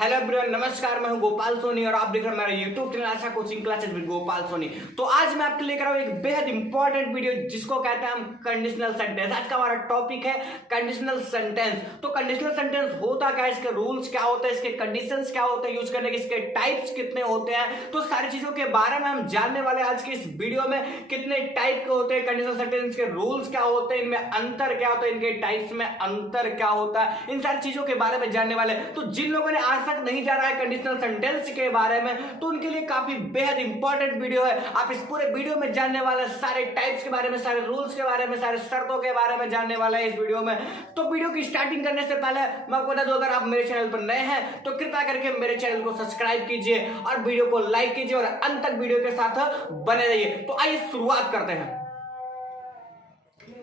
Hello everyone, नमस्कार। मैं हूं गोपाल सोनी और आप देख रहे हैं मेरा YouTube channel Asha coaching classes with Gopal Soni. तो आज मैं आपके लेकर आऊं एक बेहद इंपॉर्टेंट वीडियो जिसको कहते हैं हम कंडीशनल सेंटेंस। आज का हमारा टॉपिक है कंडीशनल सेंटेंस। तो कंडीशनल सेंटेंस होता क्या है, इसके रूल्स क्या होते हैं, इसके कंडीशंस क्या होते हैं यूज करने के, इसके टाइप्स कितने होते हैं, तो सारी चीजों के बारे में हम जानने वाले आज की इस वीडियो में। कितने टाइप के होते हैं कंडीशनल सेंटेंस के, रूल्स क्या होते हैं, इनमें अंतर क्या होता है, इनके टाइप्स में अंतर क्या होता है, इन सारी चीजों के बारे में जानने वाले। तो जिन लोगों ने आज तक नहीं जाना है कंडीशनल सेंटेंस के बारे में, तो उनके लिए काफी बेहद इंपॉर्टेंट वीडियो है। आप इस पूरे वीडियो में जानने वाले सारे टाइप्स के बारे में, सारे रूल्स के बारे में, सारे शर्तों के बारे में जानने वाला है इस वीडियो में। तो वीडियो की स्टार्टिंग करने से पहले मैं आपको बता दूं, अगर आप मेरे चैनल पर नए हैं तो कृपया करके मेरे चैनल को सब्सक्राइब कीजिए और वीडियो को लाइक कीजिए और अंत तक वीडियो के साथ बने रहिए। तो आइए शुरुआत करते हैं।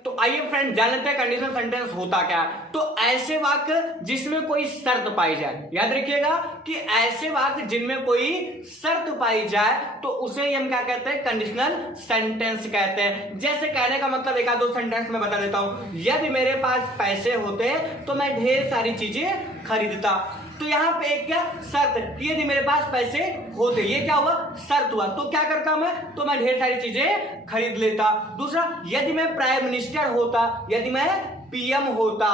तो आइए फ्रेंड जान लेते हैं कंडीशनल सेंटेंस होता क्या है। तो ऐसे वाक्य जिसमें कोई शर्त पाई जाए, याद रखिएगा कि ऐसे वाक्य जिनमें कोई शर्त पाई जाए तो उसे हम क्या कहते हैं, कंडीशनल सेंटेंस कहते हैं। जैसे कहने का मतलब एक आध दो सेंटेंस में बता देता हूं। यदि मेरे पास पैसे होते तो मैं ढेर सारी चीजें खरीदता। तो यहां पे एक क्या शर्त, यदि मेरे पास पैसे होते, ये क्या हुआ, शर्त हुआ। तो क्या करता मैं, तो मैं ढेर सारी चीजें खरीद लेता। दूसरा, यदि मैं प्राइम मिनिस्टर होता, यदि मैं पीएम होता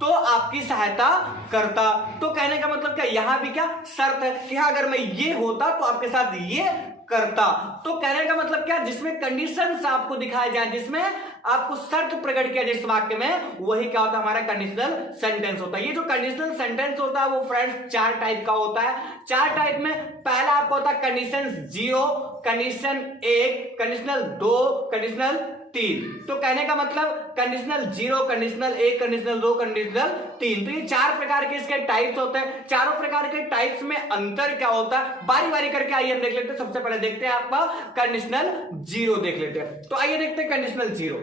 तो आपकी सहायता करता। तो कहने का मतलब क्या, यहां भी क्या शर्त है कि हाँ अगर मैं ये होता तो आपके साथ ये करता। तो कहने का मतलब क्या, जिसमें कंडीशंस आपको दिखाए जाए, जिसमें आपको शर्त प्रकट किया जिस वाक्य में, वही क्या होता है, हमारा कंडीशनल सेंटेंस होता है। ये जो कंडीशनल सेंटेंस होता है वो फ्रेंड्स चार टाइप का होता है। चार टाइप में पहला आपका होता है कंडीशन 0, कंडीशन 1, कंडीशनल 2, कंडीशनल 3। तो कहने का मतलब कंडीशनल 0, कंडीशनल 1, कंडीशनल 2, कंडीशनल 3। तो ये चार प्रकार के इसके टाइप्स होते हैं। चारों प्रकार के टाइप्स में अंतर क्या होता है, बारी बारी करके आइए हम देख लेते हैं। सबसे पहले देखते हैं आपका कंडीशनल 0 देख लेते हैं। तो आइए देखते हैं कंडीशनल 0।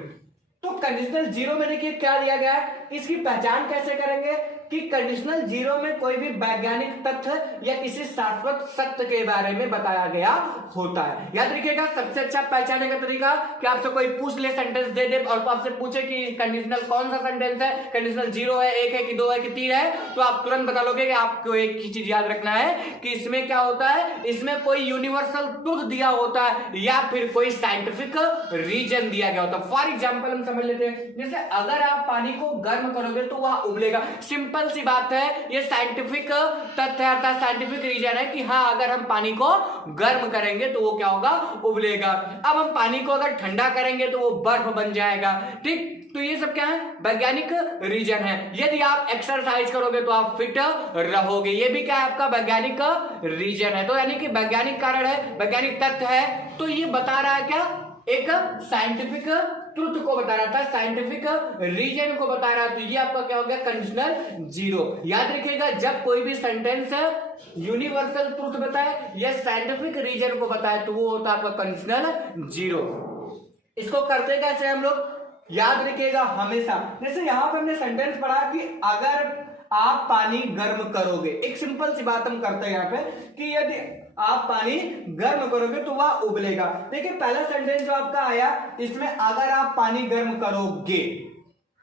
तो कंडीशनल 0 में देखिए क्या दिया गया है, इसकी पहचान कैसे करेंगे कि कंडीशनल 0 में कोई भी वैज्ञानिक तथ्य या किसी शाश्वत सत्य के बारे में बताया गया होता है। याद रखिएगा, सबसे अच्छा पहचानने का तरीका कि आपसे कोई पूछ ले, सेंटेंस दे दे और आपसे पूछे कि कंडीशनल कौन सा सेंटेंस है, कंडीशनल 0 है, 1 है कि 2 है कि 3 है, तो आप तुरंत बता लोगे कि आपको एक ही चीज याद रखना है कि इसमें क्या होता है, इसमें कोई यूनिवर्सल ट्रुथ दिया होता है या फिर कोई साइंटिफिक रीजन दिया गया होता है। फॉर एग्जाम्पल हम समझ लेते हैं, जैसे अगर आप पानी को गर्म करोगे तो वह उबलेगा। सिंपल सी बात है, ये साइंटिफिक तथ्य अर्थात साइंटिफिक रीजन है कि हाँ अगर हम पानी को गर्म करेंगे तो वो क्या होगा, उबलेगा। अब हम पानी को अगर ठंडा करेंगे तो वो बर्फ बन जाएगा। ठीक, तो ये सब क्या है, वैज्ञानिक रीजन है। यदि आप एक्सरसाइज करोगे तो आप फिट रहोगे, ये भी क्या है, आपका वैज्ञानिक रीजन है। तो यानी कि वैज्ञानिक कारण है, वैज्ञानिक तथ्य है। तो ये बता रहा है क्या, एक साइंटिफिक ट्रुथ को बता रहा था, साइंटिफिक रीजन को बता रहा। तो ये आपका क्या हो गया, कंडीशनल 0। याद रखिएगा, जब कोई भी सेंटेंस यूनिवर्सल ट्रुथ बताए या साइंटिफिक रीजन को बताए तो वो होता है आपका कंडीशनल 0। इसको करते कैसे हम लोग, याद रखिएगा हमेशा। जैसे यहां पर हमने सेंटेंस पढ़ा कि अगर आप पानी गर्म करोगे, एक सिंपल सी बात हम करते हैं यहाँ पे कि यदि आप पानी गर्म करोगे तो वह उबलेगा। देखिए पहला सेंटेंस जो आपका आया, इसमें अगर आप पानी गर्म करोगे,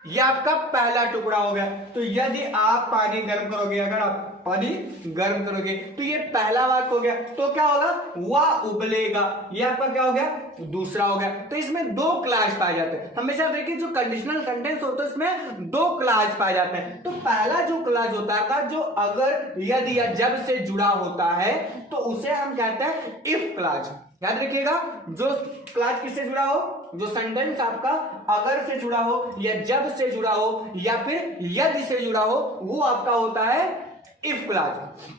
यह आपका पहला टुकड़ा हो गया। तो यदि आप पानी गर्म करोगे, अगर आप पानी गर्म करोगे, तो ये पहला वाक्य हो गया। तो क्या होगा, वह उबलेगा, ये आपका क्या हो गया, दूसरा हो गया। तो इसमें दो क्लास पाए जाते हैं। हमेशा देखिए जो कंडीशनल सेंटेंस होता है इसमें दो क्लास पाए जाते हैं। तो पहला जो क्लास होता था, जो अगर, यदि या जब से जुड़ा होता है तो उसे हम कहते हैं इफ क्लास। याद रखिएगा, जो क्लास किससे जुड़ा हो, जो सेंटेंस आपका अगर से जुड़ा हो या जब से जुड़ा हो या फिर यदि से जुड़ा हो, वो आपका होता है इफ क्लास।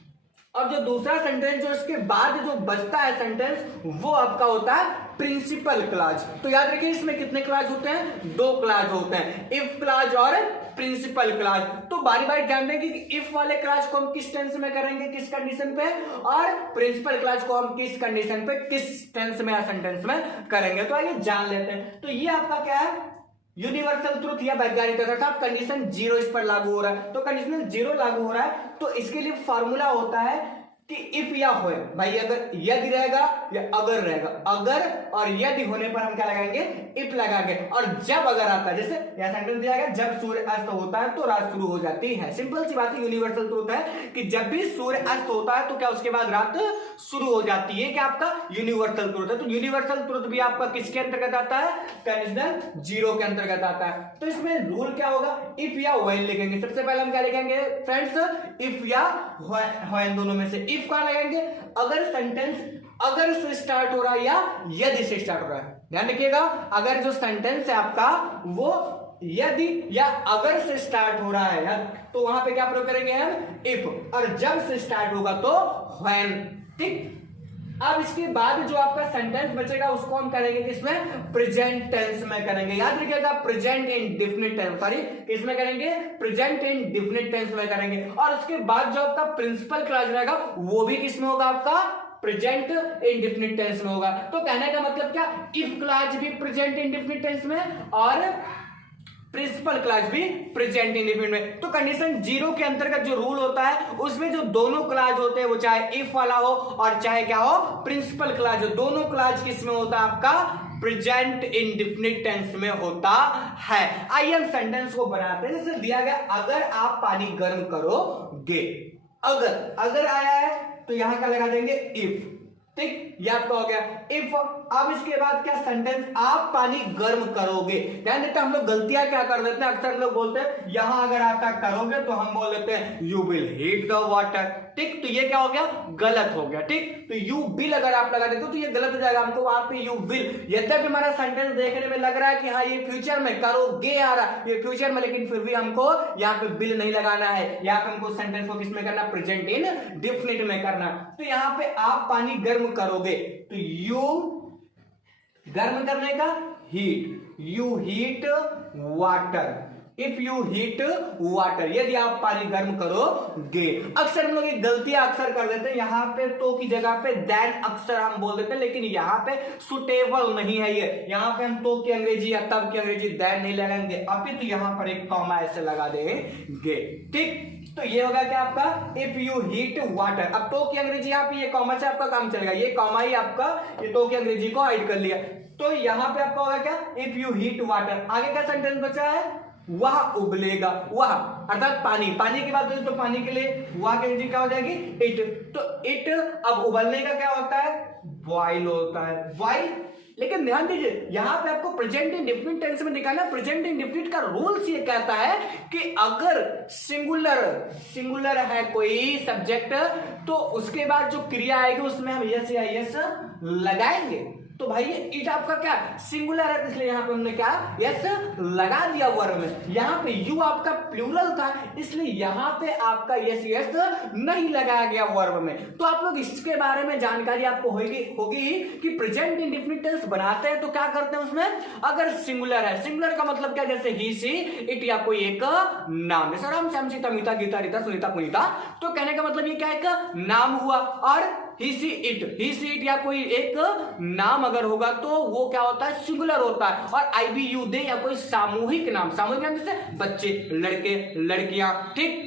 और जो दूसरा सेंटेंस जो इसके बाद जो बचता है सेंटेंस, वो आपका होता है प्रिंसिपल क्लास। तो याद रखिए इसमें कितने क्लास होते हैं, दो क्लास होते हैं, इफ क्लास और प्रिंसिपल क्लास। तो बारी बारी जानते हैं कि इफ वाले क्लास को हम किस टेंस में करेंगे, किस कंडीशन पे, और प्रिंसिपल क्लास को हम किस कंडीशन पे, किस टेंस में या सेंटेंस में करेंगे। तो आइए जान लेते हैं। तो ये आपका क्या है, यूनिवर्सल ट्रुथ या वैज्ञानिक तथ्य, अर्थात कंडीशन 0 इस पर लागू हो रहा है। तो कंडीशनल 0 लागू हो रहा है तो इसके लिए फॉर्मूला होता है कि इफ या हो, भाई अगर यदि रहेगा या अगर रहेगा, अगर और यदि होने पर हम क्या लगाएंगे, इफ लगाएंगे। और जब अगर आता है, जैसे यह सेंटेंस दिया गया जब सूर्य अस्त होता है तो रात शुरू हो जाती है। सिंपल सी बात है, यूनिवर्सल ट्रूथ है कि जब भी सूर्य अस्त होता है तो क्या उसके बाद रात शुरू हो जाती है, क्या आपका यूनिवर्सल ट्रूथ है। तो यूनिवर्सल ट्रूथ भी आपका किसके अंतर्गत आता है, कंडीशनल जीरो के अंतर्गत आता है। तो इसमें रूल क्या होगा, इफ या व्हेन लिखेंगे। सबसे पहले हम क्या लिखेंगे फ्रेंड्स, इफ या व्हेन, दोनों में से इफ का लगाएंगे अगर सेंटेंस अगर से स्टार्ट हो रहा है या यदि से स्टार्ट हो रहा है। ध्यान रखिएगा, अगर जो सेंटेंस है आपका वो यदि या अगर से स्टार्ट हो रहा है तो वहां पे क्या प्रयोग करेंगे हम, इफ। और जब से स्टार्ट होगा तो व्हेन। ठीक, अब इसके बाद जो आपका सेंटेंस बचेगा उसको हम करेंगे किसमें, प्रेजेंट टेंस में करेंगे। याद रखिएगा, प्रेजेंट इंडेफिनिट टेंस, सॉरी किसमें करेंगे, प्रेजेंट इंडेफिनिट टेंस में करेंगे। और उसके बाद जो आपका प्रिंसिपल क्लॉज रहेगा वो भी किसमें होगा, आपका प्रेजेंट इंडेफिनिट टेंस में होगा। तो कहने का मतलब क्या, इफ क्लॉज भी प्रेजेंट इंडेफिनिट टेंस में और प्रिंसिपल क्लॉज भी प्रेजेंट इंडेफिनिट में। तो कंडीशन जीरो के अंतर्गत जो रूल होता है उसमें जो दोनों क्लॉज होते हैं वो चाहे इफ वाला हो और चाहे क्या हो प्रिंसिपल क्लॉज हो, दोनों क्लॉज किसमें होता है, आपका प्रेजेंट इंडेफिनिट टेंस में होता है। आइए हम सेंटेंस को बनाते हैं। जैसे दिया गया अगर आप पानी गर्म करोगे, अगर आया है तो यहां का लगा देंगे इफ। ठीक, ये आपका हो गया इफ। अब इसके बाद क्या, सेंटेंस आप पानी गर्म करोगे। ध्यान देते हैं, हम लोग गलतियां क्या कर देते हैं, अक्सर लोग बोलते हैं यहां अगर आता करोगे तो हम बोल देते हैं you will heat the water. ठीक, तो ये क्या हो गया, गलत हो गया। ठीक, तो यू विल अगर आप लगा देते हो तो ये गलत हो जाएगा, हमको वहां पे यू विल। यद्यपि हमारा सेंटेंस देखने में लग रहा है कि हाँ ये फ्यूचर में करोगे आ रहा है, ये फ्यूचर में, लेकिन फिर भी हमको यहाँ पे विल नहीं लगाना है। यहाँ पे हमको सेंटेंस को किसमें करना, प्रेजेंट इंडेफिनिट में करना। तो यहाँ पे आप पानी गर्म करोगे तो यू गर्म करने का heat, you heat water. If you heat water, यदि आप पानी गर्म करोगे। अक्सर हम लोग एक गलतियां अक्सर कर देते हैं, यहाँ पे तो की जगह पे देन अक्सर हम बोल देते हैं, लेकिन यहाँ पे सुटेबल नहीं है ये। यहाँ पे हम तो की अंग्रेजी या तब की अंग्रेजी देन नहीं लगाएंगे, अभी तो यहाँ पर एक कॉमा ऐसे लगा देंगे। ठीक, तो ये होगा क्या आपका, इफ यू हीट वाटर। अब तो की अंग्रेजी यहाँ पे ये कॉमा से आपका काम चलेगा, ये कॉमा ही आपका ये तो की अंग्रेजी को हाइड कर लिया। तो यहाँ पे आपका होगा क्या, इफ यू हीट वाटर। आगे का सेंटेंस बचा है वह उबलेगा, वह अर्थात पानी, पानी की बात करें तो पानी के लिए वह की अंग्रेजी क्या हो जाएगी, इट। तो इट अब उबलने का क्या होता है, बॉयल होता है, बॉयल। लेकिन ध्यान दीजिए यहाँ पे आपको प्रेजेंट इंडेफिनिट टेंस में दिखाना है। प्रेजेंट इंडेफिनिट का रूल्स ये कहता है कि अगर सिंगुलर है कोई सब्जेक्ट तो उसके बाद जो क्रिया आएगी उसमें हम यस या यस लगाएंगे। तो भाई ये इट आपका क्या सिंगुलर है, इसलिए यहाँ पे हमने क्या यस लगा दिया वर्ब में। यहाँ पे यू आपका प्लूरल था इसलिए यहाँ पे आपका यस यस नहीं लगाया गया वर्ब में। तो आप लोग इसके बारे में जानकारी आपको होगी कि प्रेजेंट इंडेफिनिट टेंस बनाते हैं तो क्या करते हैं उसमें, अगर सिंगुलर है, सिंगुलर का मतलब क्या, जैसे ही सी इट या कोई एक नाम, जैसे राम श्याम सीता मीता गीता रीता सुनीता पुनीता, तो कहने का मतलब ये क्या एक नाम हुआ। और ही सी इट या कोई एक नाम अगर होगा तो वो क्या होता है, सिंगुलर होता है। और आई बी यू दे या कोई सामूहिक नाम जैसे बच्चे, लड़के, लड़कियां, ठीक,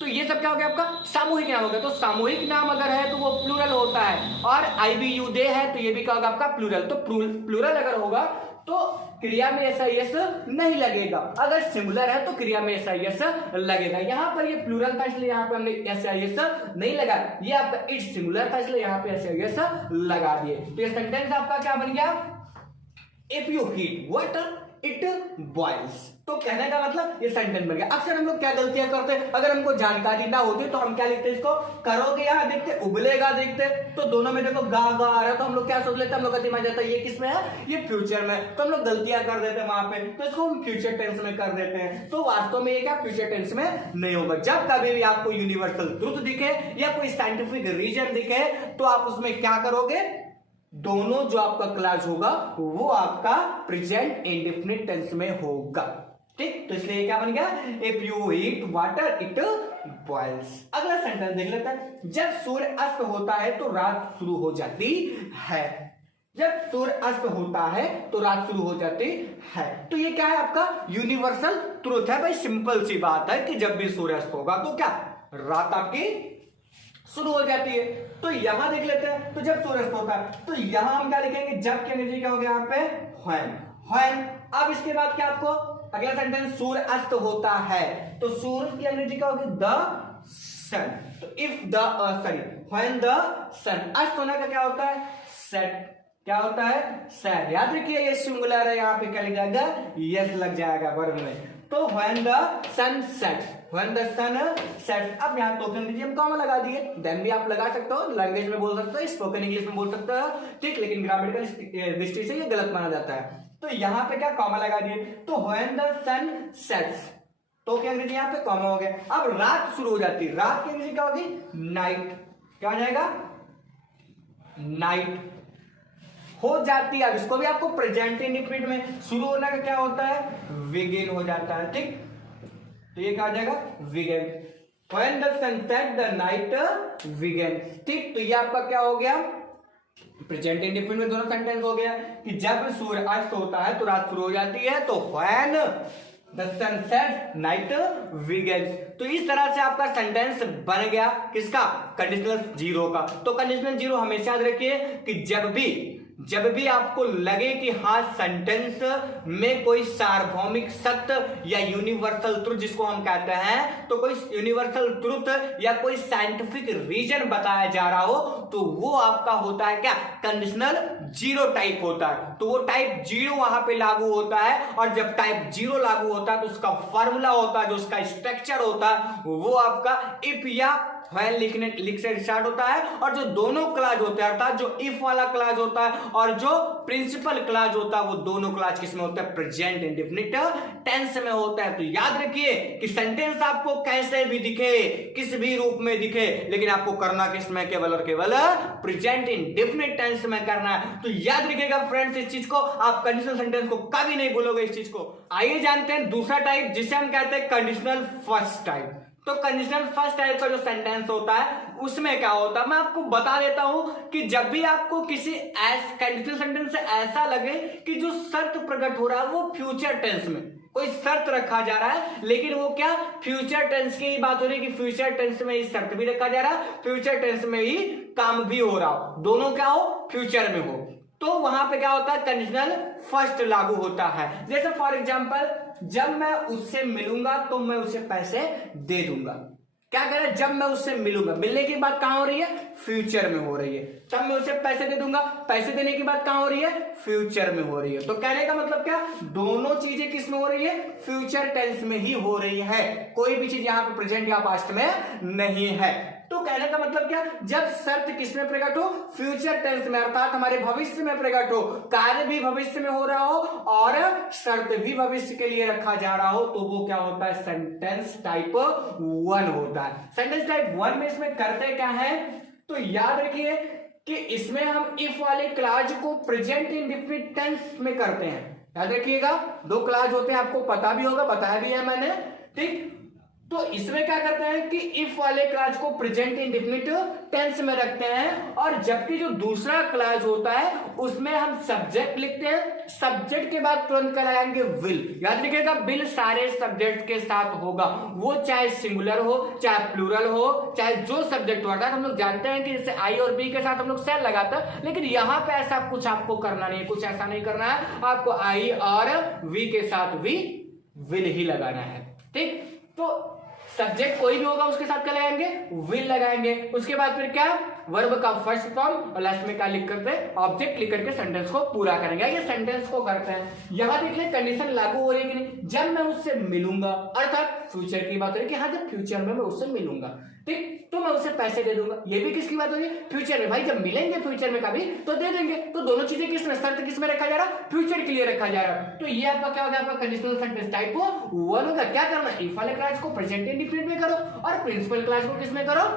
तो ये सब क्या हो गया आपका सामूहिक नाम हो गया। तो सामूहिक नाम अगर है तो वो प्लूरल होता है, और आई बी यू दे है तो ये भी क्या होगा आपका प्लूरल। तो प्लूरल अगर होगा तो क्रिया में ऐसा यस नहीं लगेगा, अगर सिंगुलर है तो क्रिया में ऐसा यस लगेगा। यहां पर ये प्लूरल था इसलिए यहां पे हमने ऐसा यस नहीं लगा, ये आपका इट सिंगुलर था इसलिए यहां पे ऐसा यस लगा दिए। तो ये सेंटेंस आपका क्या बन गया, if you heat water it boils. तो कहने का मतलब ये सेंटेंस बन गया। अक्सर हम लोग क्या गलतियां करते हैं, अगर हमको जानकारी ना होती तो हम क्या लिखते हैं, इसको करोगे यहां देखते, उबलेगा देखते, तो दोनों में देखो गा गा आ रहा है तो हम लोग क्या सोच लेते हैं, हम लोग का दिमाग जाता है ये किसमें है, ये फ्यूचर में, तो हम लोग गलतियां कर देते हैं वहां पे, तो इसको हम फ्यूचर टेंस में कर देते हैं। तो वास्तव में ये क्या फ्यूचर टेंस में नहीं होगा। जब कभी भी आपको यूनिवर्सल ट्रुथ दिखे या कोई साइंटिफिक रीजन दिखे तो आप उसमें क्या करोगे, दोनों जो आपका क्लास होगा वो आपका प्रेजेंट इंडेफिनिट टेंस में होगा। ठीक, तो इसलिए क्या बन गया, if you eat water it boils. अगला सेंटेंस देख लेते हैं, जब सूर्य अस्त होता है तो रात शुरू हो जाती है। जब सूर्य अस्त होता है तो रात शुरू हो जाती है। तो ये क्या है आपका यूनिवर्सल ट्रुथ है भाई, सिंपल सी बात है कि जब भी सूर्य अस्त होगा तो क्या रात आपकी शुरू हो जाती है। तो यहां देख लेते हैं, तो जब सूर्यास्त होता है तो यहां हम क्या लिखेंगे, जब की अंग्रेजी क्या हो गया यहाँ पे when। अब इसके बाद क्या आपको अगला सेंटेंस, सूर्य अस्त होता है तो सूर्य की अंग्रेजी क्या होगी, द सन। तो if the when the sun, अस्त होने का क्या होता है, सेट। क्या होता है, सेट। याद रखिए ये सिंगुलर है, यहाँ पे क्या लिखा जाएगा, यस लग जाएगा वर्ब में। तो when the sun sets, when the sun sets। अब यहाँ तो हम कॉमा लगा दिए, देन भी आप लगा सकते हो, लैंग्वेज में बोल सकते हो, स्पोकन इंग्लिश में बोल सकते हो, ठीक, लेकिन ग्रामेटिकल दृष्टि से ये गलत माना जाता है। तो यहाँ पे क्या कॉमा लगा दिए, तो when the sun sets, तो क्या अंग्रेजी यहाँ पे कॉमा हो गया। अब रात शुरू हो जाती है, रात की अंग्रेजी क्या होगी, नाइट। क्या हो जाएगा, नाइट हो जाती है। अब इसको भी आपको प्रेजेंट इंडेफिनिट में शुरू होने का क्या होता है, बिगिन हो जाता है, ठीक। तो ये क्या हो जाएगा, begin. When the sun set, the night began, ठीक। तो ये आपका क्या हो गया, प्रेजेंट इंडेफिनिट में दोनों सेंटेंस हो गया कि जब सूर्य अस्त होता है तो रात शुरू हो जाती है, तो when the sun set, night begins। तो इस तरह से आपका सेंटेंस बन गया, किसका, कंडीशनल जीरो का। तो कंडीशनल जीरो हमेशा याद रखिए कि जब भी आपको लगे कि हाँ सेंटेंस में कोई सार्वभौमिक सत्य या यूनिवर्सल ट्रुथ जिसको हम कहते हैं, तो कोई यूनिवर्सल ट्रुथ या कोई साइंटिफिक रीजन बताया जा रहा हो, तो वो आपका होता है क्या, कंडीशनल जीरो टाइप होता है। तो वो टाइप जीरो वहां पे लागू होता है, और जब टाइप जीरो लागू होता है तो उसका फॉर्मूला होता है, जो उसका स्ट्रक्चर होता है वो आपका इफ या when लिख से स्टार्ट होता है, और जो दोनों क्लाज होते हैं, अर्थात जो इफ वाला क्लाज होता है और जो प्रिंसिपल क्लाज होता है, वो दोनों क्लाज किसमें होता है, प्रेजेंट इंडेफिनिट टेंस में होता है। तो याद रखिए कि सेंटेंस आपको कैसे भी दिखे, किस भी रूप में दिखे, लेकिन आपको करना किसमें, केवल और केवल प्रेजेंट इंडेफिनिट टेंस में करना है। तो याद रखिएगा फ्रेंड्स इस चीज को, आप कंडीशनल सेंटेंस को कभी नहीं भूलोगे इस चीज को। आइए जानते हैं दूसरा टाइप जिसे हम कहते हैं कंडीशनल फर्स्ट टाइप। तो कंडीशनल फर्स्ट टाइप का जो सेंटेंस होता है उसमें क्या होता है, मैं आपको बता देता हूं कि जब भी आपको किसी कंडीशनल सेंटेंस से ऐसा लगे कि जो शर्त प्रकट हो रहा है वो फ्यूचर टेंस में, कोई शर्त रखा जा रहा है, लेकिन वो क्या, फ्यूचर टेंस की बात हो रही है कि फ्यूचर टेंस में ही शर्त भी रखा जा रहा है, फ्यूचर टेंस में ही काम भी हो रहा हो, दोनों क्या हो, फ्यूचर में हो, तो वहां पे क्या होता है, कंडीशनल फर्स्ट लागू होता है। जैसे फॉर एग्जांपल, जब मैं उससे मिलूंगा तो मैं उसे पैसे दे दूंगा। क्या कह रहा है, जब मैं उससे मिलूंगा, मिलने की बात कहां हो रही है, फ्यूचर में हो रही है। तब मैं उसे पैसे दे दूंगा, पैसे देने की बात कहां हो रही है, फ्यूचर में हो रही है। तो कहने का मतलब क्या, दोनों चीजें किस में हो रही है, फ्यूचर टेंस में ही हो रही है, कोई भी चीज यहां पे प्रेजेंट या पास्ट में नहीं है। तो कहने का मतलब क्या, जब शर्त किसमें प्रकट हो, फ्यूचर टेंस में, अर्थात हमारे भविष्य में प्रकट हो, कार्य भी भविष्य में हो रहा हो और शर्त भी भविष्य के लिए रखा जा रहा हो, तो वो क्या होता है, सेंटेंस टाइप 1 होता है। सेंटेंस टाइप 1 में इसमें करते क्या है, तो याद रखिए कि इसमें हम इफ वाले क्लाज को प्रेजेंट इंडेफिनिट टेंस में करते हैं। याद रखिएगा, दो क्लाज होते हैं, आपको पता भी होगा, बताया भी है मैंने, ठीक। तो इसमें क्या करते हैं कि इफ वाले क्लाज को प्रेजेंट इंडेफिनिट टेंस में रखते हैं, और जबकि जो दूसरा क्लाज होता है उसमें हम सब्जेक्ट लिखते हैं, सब्जेक्ट के बाद तुरंत लगाएंगे विल। याद रखिएगा, विल सारे सब्जेक्ट के साथ होगा, वो चाहे सिंगुलर हो, चाहे प्लूरल हो, चाहे जो सब्जेक्ट होता है। हम लोग जानते हैं कि जैसे आई और बी के साथ हम लोग सेल लगाते हैं, लेकिन यहाँ पे ऐसा कुछ आपको करना नहीं है, कुछ ऐसा नहीं करना है, आपको आई और वी के साथ भी विल ही लगाना है, ठीक। तो सब्जेक्ट कोई भी होगा उसके साथ क्या लगाएंगे, विल लगाएंगे। उसके बाद फिर क्या, वर्ब का फर्स्ट फॉर्म और लास्ट में क्या लिख करते हैं, ऑब्जेक्ट लिख करके सेंटेंस को पूरा करेंगे। ये सेंटेंस को करते हैं। यहां देख ले कंडीशन लागू हो रही है कि नहीं, जब मैं उससे मिलूंगा, अर्थात फ्यूचर की बात हो रही है कि हाँ जब फ्यूचर में मैं उससे मिलूंगा, ठीक, तो मैं उसे पैसे दे दूंगा। ये भी किसकी बात हो रही है, फ्यूचर में। भाई जब मिलेंगे फ्यूचर में कभी तो दे देंगे। तो दोनों चीजें किसमें, शर्त किसमें रखा जा रहा है, फ्यूचर के लिए रखा जा रहा है। तो ये आपका क्या होगा, आपका कंडीशनल सेंटेंस टाइप 1 होगा। क्या करना है, इफ वाले क्लास को प्रेजेंट इंडेफिनिट में करो और प्रिंसिपल क्लास को किसमें करो,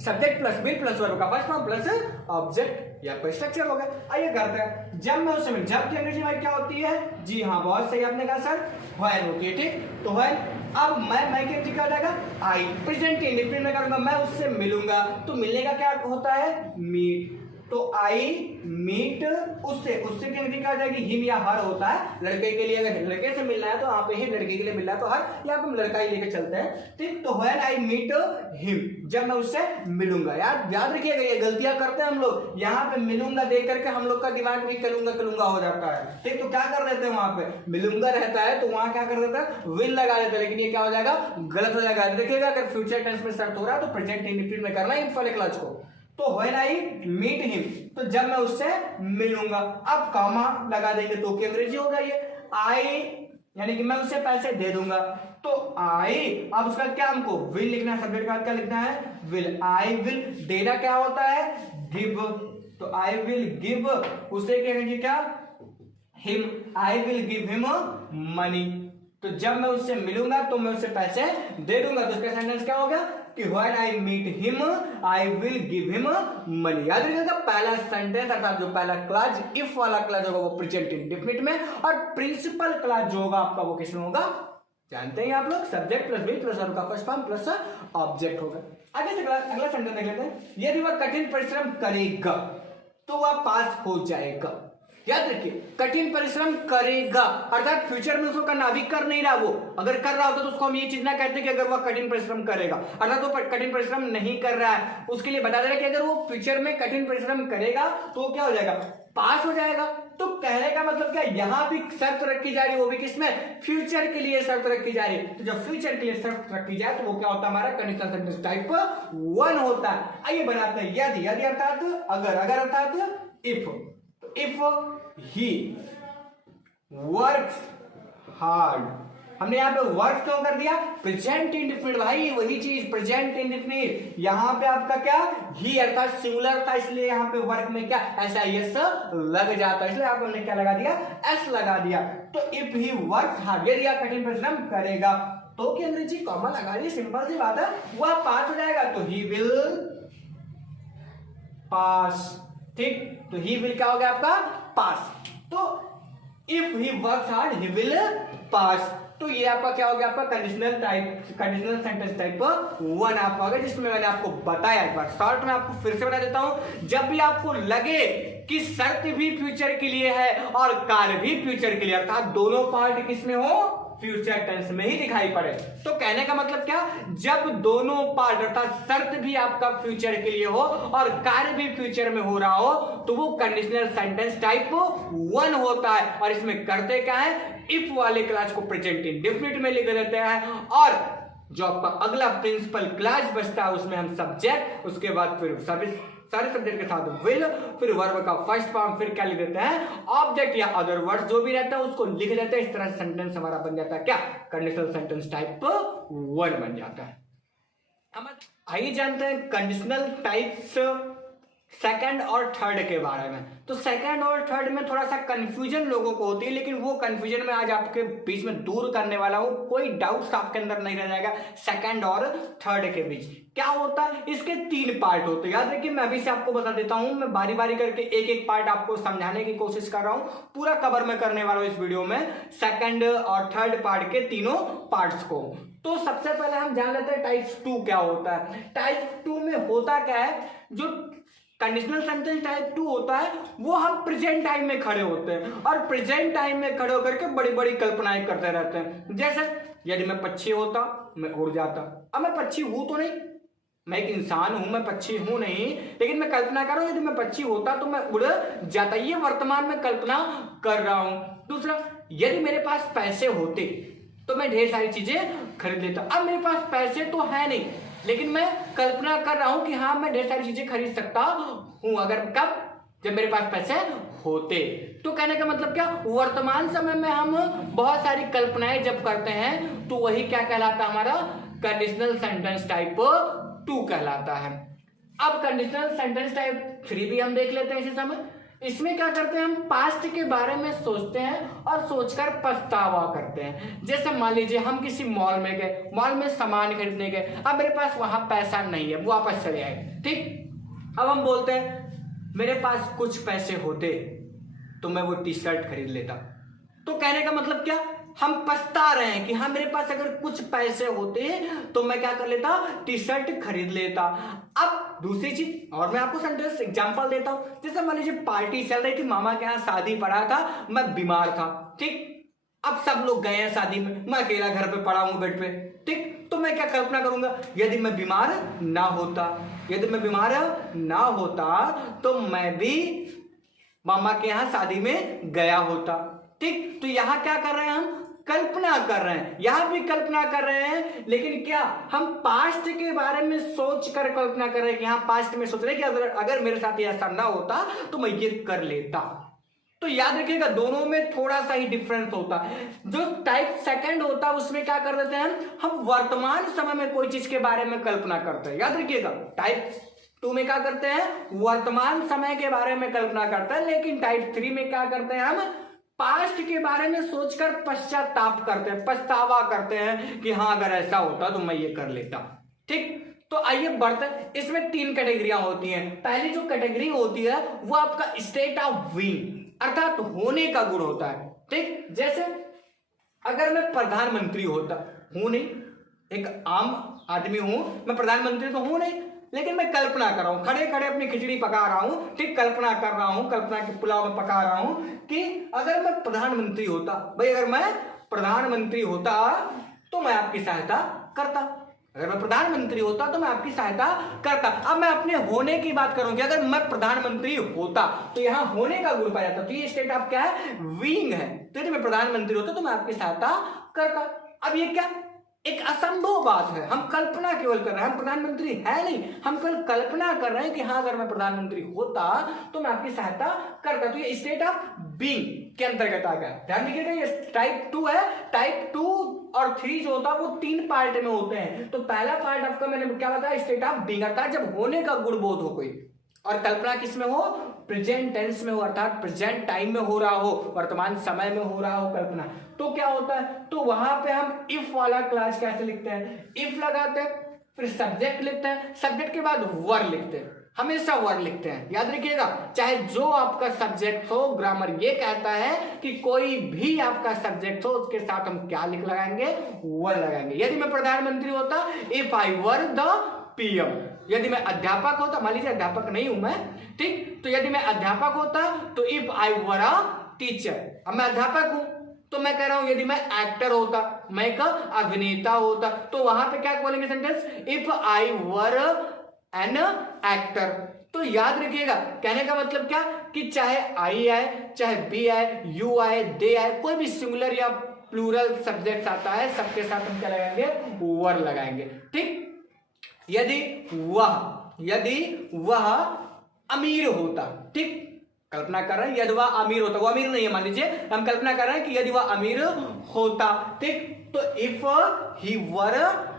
subject plus will plus verb का फर्स्ट फॉर्म प्लस ऑब्जेक्ट या कोई स्ट्रक्चर होगा। आइए करते हैं, जब मैं उस समय, जब की अंग्रेजी में क्या होती है, जी हाँ बहुत सही आपने कहा सर, व्हेन होती है, ठीक। तो व्हेन, अब मैं की अंग्रेजी क्या हो जाएगा, आई, प्रेजेंट इंडेफिनिट में करूंगा, मैं उससे मिलूंगा, तो मिलने का क्या होता है, मीट, तो आई मीट उससे की अंग्रेजी क्या हो जाएगी, हिम या हर होता है। लड़के के लिए अगर लड़के से मिलना है तो यहाँ पे ही, लड़के के लिए मिलना है तो हर, या हम लड़का ही लेके चलते हैं, ठीक। तो व्हेन आई मीट हिम, जब मैं उससे मिलूंगा। याद रखिएगा, ये गलतियां करते हैं हम लोग, यहाँ पे मिलूंगा देख करके हम लोग का दिमाग भी कलूंगा हो जाता है, ठीक। तो क्या कर देते हैं, वहां पे मिलूंगा रहता है तो वहां क्या कर देता है, विल लगा देता है, लेकिन ये क्या हो जाएगा, गलत हो जाएगा। देखिएगा अगर फ्यूचर टेंस में शर्त हो रहा है तो प्रेजेंट इंडेफिनिट में करना है इफ वाले क्लॉज को। तो व्हेन आई मीट हिम, तो जब मैं उससे मिलूंगा। अब कॉमा लगा देंगे तो की अंग्रेजी होगा ये आई, यानी कि मैं उसे पैसे दे दूंगा। तो आई, अब उसका क्या हमको विल लिखना है, सब्जेक्ट का क्या लिखना है, विल। आई विल, देना क्या होता है, गिव। तो आई विल गिव उसे क्या अंग्रेजी क्या, him. I will give him money. तो जब मैं उससे मिलूंगा तो मैं उसे पैसे दे दूंगा। तो उसका सेंटेंस क्या होगा कि when I meet him I will give him money. याद रखिएगा पहला सेंटेंस अर्थात जो पहला क्लॉज इफ वाला क्लॉज होगा वो प्रेजेंट इंडेफिनिट में, और प्रिंसिपल क्लॉज जो होगा आपका वो किसमें होगा, जानते हैं आप लोग, subject plus will plus verb का फर्स्ट फॉर्म प्लस ऑब्जेक्ट होगा। आगे से अगला सेंटेंस देख लेते हैं। यदि वह कठिन परिश्रम करेगा तो वह पास हो जाएगा। याद रखिए कठिन परिश्रम करेगा अर्थात फ्यूचर में उसको करना, अभी कर नहीं रहा, वो अगर कर रहा होता तो उसको हम ये चीज ना कहते कि अगर वह कठिन परिश्रम करेगा, अर्थात वो कठिन परिश्रम नहीं कर रहा है, उसके लिए बता दे रहा है कि अगर वो फ्यूचर में कठिन परिश्रम करेगा तो क्या हो जाएगा, पास हो जाएगा। तो कहने का मतलब क्या, यहां भी शर्त रखी जा रही है, वो भी किसमें, फ्यूचर के लिए शर्त रखी जा रही है। तो जब फ्यूचर के लिए शर्त रखी जाए तो वो क्या होता है, हमारा कंडीशनल सेंटेंस टाइप 1 होता है। आइए बनाते हैं यदि, यदि अर्थात अगर, अगर अर्थात इफ ही वर्क्स हार्ड। हमने यहाँ पे वर्क क्यों कर दिया, प्रेजेंट इंडेफिनिट, भाई वही चीज प्रेजेंट इंडेफिनिट। यहाँ पे आपका क्या, ही अर्थात सिंगुलर था, इसलिए यहाँ पे वर्क में क्या एस लग जाता है, इसलिए आप हमने क्या लगा दिया, एस लगा दिया। तो इफ ही वर्क्स हार्ड, यदि आप कठिन परिश्रम करेगा तो के अंदर जी कॉमा लगा दिए, सिंपल सी बात है, वह पास हो जाएगा। तो ही विल पास, ठीक। तो ही विल क्या हो गया आपका, पास। तो if he works hard he will pass. तो ये आपका क्या हो गया, आपका conditional type, conditional sentence type 1 आपका होगा, जिसमें मैंने आपको बताया। एक बार शॉर्ट में आपको फिर से बता देता हूं, जब भी आपको लगे कि शर्त भी फ्यूचर के लिए है और कार्य भी फ्यूचर के लिए, अर्थात दोनों पार्ट किसमें हो, फ्यूचर टेंस में ही दिखाई पड़े, तो कहने का मतलब क्या, जब दोनों पार्ट अर्थात शर्त भी आपका फ्यूचर के लिए हो और कार्य भी फ्यूचर में हो रहा हो तो वो कंडीशनल सेंटेंस टाइप 1 होता है। और इसमें करते क्या है, इफ वाले क्लास को प्रेजेंट इंडेफिनिट में लिख देते हैं, और जो आपका अगला प्रिंसिपल क्लास बचता है उसमें हम सब्जेक्ट, उसके बाद फिर सारे सब्जेक्ट के साथ विल, फिर वर्ब का फर्स्ट फॉर्म, फिर क्या लिख देते हैं, ऑब्जेक्ट या अदर वर्ड जो भी रहता है उसको लिख देते हैं। इस तरह सेंटेंस हमारा बन जाता है क्या, कंडीशनल सेंटेंस टाइप 1 बन जाता है। हम आइए जानते हैं कंडीशनल टाइप्स सेकंड और थर्ड के बारे में। तो सेकंड और थर्ड में थोड़ा सा कंफ्यूजन लोगों को होती है, लेकिन वो कंफ्यूजन में आज आपके बीच में दूर करने वाला हूं, कोई डाउट्स आपके अंदर नहीं रह जाएगा। सेकंड और थर्ड के बीच क्या होता है, इसके 3 पार्ट होते हैं। याद रखिए मैं अभी से आपको बता देता हूं, मैं बारी बारी करके एक एक पार्ट आपको समझाने की कोशिश कर रहा हूं, पूरा कवर में करने वाला हूं इस वीडियो में सेकंड और थर्ड पार्ट के तीनों पार्ट्स को। तो सबसे पहले हम जान लेते हैं टाइप 2 क्या होता है। टाइप 2 में होता क्या है, जो कंडीशनल सेंटेंस टाइप 2 होता है वो हम प्रेजेंट टाइम में खड़े होते हैं, और प्रेजेंट टाइम में खड़े होकर के बड़ी बड़ी कल्पनाएं करते रहते हैं। जैसे यदि मैं पक्षी होता मैं उड़ जाता, अब मैं पक्षी हूं तो नहीं, मैं एक इंसान हूं, मैं पक्षी हूं नहीं, लेकिन मैं कल्पना कर रहा हूं यदि मैं पक्षी होता तो मैं उड़ जाता, ये वर्तमान में कल्पना कर रहा हूं। दूसरा, यदि मेरे पास पैसे होते तो मैं ढेर सारी चीजें खरीद लेता, अब मेरे पास पैसे तो है नहीं, लेकिन मैं कल्पना कर रहा हूं कि हाँ मैं ढेर सारी चीजें खरीद सकता हूं, अगर कब, जब मेरे पास पैसे होते। तो कहने का मतलब क्या, वर्तमान समय में हम बहुत सारी कल्पनाएं जब करते हैं तो वही क्या कहलाता है, हमारा कंडीशनल सेंटेंस टाइप 2 कहलाता है। अब कंडीशनल सेंटेंस टाइप 3 भी हम देख लेते हैं इसी समय। इसमें क्या करते हैं, हम पास्ट के बारे में सोचते हैं और सोचकर पछतावा करते हैं। जैसे मान लीजिए हम किसी मॉल में गए, मॉल में सामान खरीदने गए, अब मेरे पास वहां पैसा नहीं है, वापस चले आए, ठीक। अब हम बोलते हैं मेरे पास कुछ पैसे होते तो मैं वो टी शर्ट खरीद लेता। तो कहने का मतलब क्या, हम पछता रहे हैं कि हाँ मेरे पास अगर कुछ पैसे होते तो मैं क्या कर लेता, टी शर्ट खरीद लेता। अब दूसरी चीज, और मैं आपको सेंटेंस एग्जांपल देता हूं, जैसे मान लीजिए पार्टी चल रही थी, मामा के यहाँ शादी पड़ा था, मैं बीमार था, ठीक। अब सब लोग गए हैं शादी में, मैं अकेला घर पे पड़ा हूं बेड पे, ठीक। तो मैं क्या कल्पना करूंगा, यदि मैं बीमार ना होता, यदि मैं बीमार ना होता तो मैं भी मामा के यहाँ शादी में गया होता, ठीक। तो यहां क्या कर रहे हैं हम, कल्पना कर रहे हैं, यहां भी कल्पना कर रहे हैं, लेकिन क्या हम पास्ट के बारे में सोच कर कल्पना कर रहे हैं कि हाँ पास्ट में सोच रहे हैं कि अगर मेरे साथ ऐसा ना होता तो मैं ये कर लेता। तो याद रखिएगा दोनों में थोड़ा सा ही डिफरेंस होता है। जो टाइप सेकंड होता है उसमें क्या कर देते हैं हम वर्तमान समय में कोई चीज के बारे में कल्पना करते हैं। याद रखिएगा टाइप 2 में क्या करते हैं, वर्तमान समय के बारे में कल्पना करते हैं, लेकिन टाइप 3 में क्या करते हैं, हम पास्ट के बारे में सोचकर पश्चाताप करते हैं, पछतावा करते हैं कि हाँ अगर ऐसा होता तो मैं ये कर लेता, ठीक। तो आइए बढ़ते हैं, इसमें 3 कैटेगरियां होती हैं। पहली जो कैटेगरी होती है वो आपका स्टेट ऑफ बीइंग अर्थात होने का गुण होता है, ठीक। जैसे अगर मैं प्रधानमंत्री होता, हूं नहीं, एक आम आदमी हूं, मैं प्रधानमंत्री तो हूं नहीं, लेकिन मैं कल्पना कर रहा हूं, खड़े खड़े अपनी खिचड़ी पका रहा हूं, ठीक, कल्पना कर रहा हूं, कल्पना के पुलाव में पका रहा हूं कि अगर मैं प्रधानमंत्री होता, भाई अगर मैं प्रधानमंत्री होता तो मैं आपकी सहायता करता, अगर मैं प्रधानमंत्री होता तो मैं आपकी सहायता करता। अब मैं अपने होने की बात करूं कि अगर मैं प्रधानमंत्री होता तो यहां होने का गुण पाया जाता, तो ये स्टेट ऑफ क्या है, बीइंग है। तो यदि मैं प्रधानमंत्री होता तो मैं आपकी सहायता करता। अब ये क्या एक असंभव बात है, हम कल्पना केवल कर रहे हैं, हम प्रधानमंत्री है नहीं, हम केवल कल्पना कर रहे हैं कि हाँ अगर मैं प्रधानमंत्री होता तो मैं आपकी सहायता करता। तो ये स्टेट ऑफ बीइंग के अंतर्गत आ गया। ध्यान रखिएगा ये टाइप 2 है। टाइप 2 और 3 जो होता है वो 3 पार्ट में होते हैं। तो पहला पार्ट आपका मैंने क्या बताया, स्टेट ऑफ बीइंग अर्थात जब होने का गुण बोध हो कोई, और कल्पना किसमें हो, प्रेजेंट टेंस में हो, अर्थात प्रेजेंट टाइम में हो रहा हो, वर्तमान समय में हो रहा हो कल्पना, तो क्या होता है, तो वहां पे हम इफ वाला क्लास कैसे लिखते हैं, इफ लगाते हैं, फिर सब्जेक्ट लिखते हैं, सब्जेक्ट के बाद वर लिखते हैं, हमेशा वर लिखते हैं। याद रखिएगा चाहे जो आपका सब्जेक्ट हो, ग्रामर ये कहता है कि कोई भी आपका सब्जेक्ट हो उसके साथ हम क्या लिख लगाएंगे, वर लगाएंगे। यदि मैं प्रधानमंत्री होता, if I were the PM, यदि मैं अध्यापक होता, मान लीजिए अध्यापक नहीं हूं मैं, ठीक, तो यदि मैं अध्यापक होता तो if I were a teacher, अब मैं अध्यापक हूं तो मैं कह रहा हूं यदि मैं एक्टर होता, मैं एक अभिनेता होता, तो वहां पे क्या बोलेंगे sentence, if I were an actor. तो याद रखिएगा कहने का मतलब क्या कि चाहे आई आए, चाहे बी आए, यू आए, दे आए, कोई भी सिंगुलर या प्लूरल सब्जेक्ट आता है सबके साथ हम क्या लगाएंगे, वर लगाएंगे, ठीक। यदि वह अमीर होता, ठीक, कल्पना कर रहे हैं यदि वह अमीर होता, वो अमीर नहीं है मान लीजिए, हम कल्पना कर रहे हैं कि यदि वह अमीर होता, ठीक, तो इफ ही वर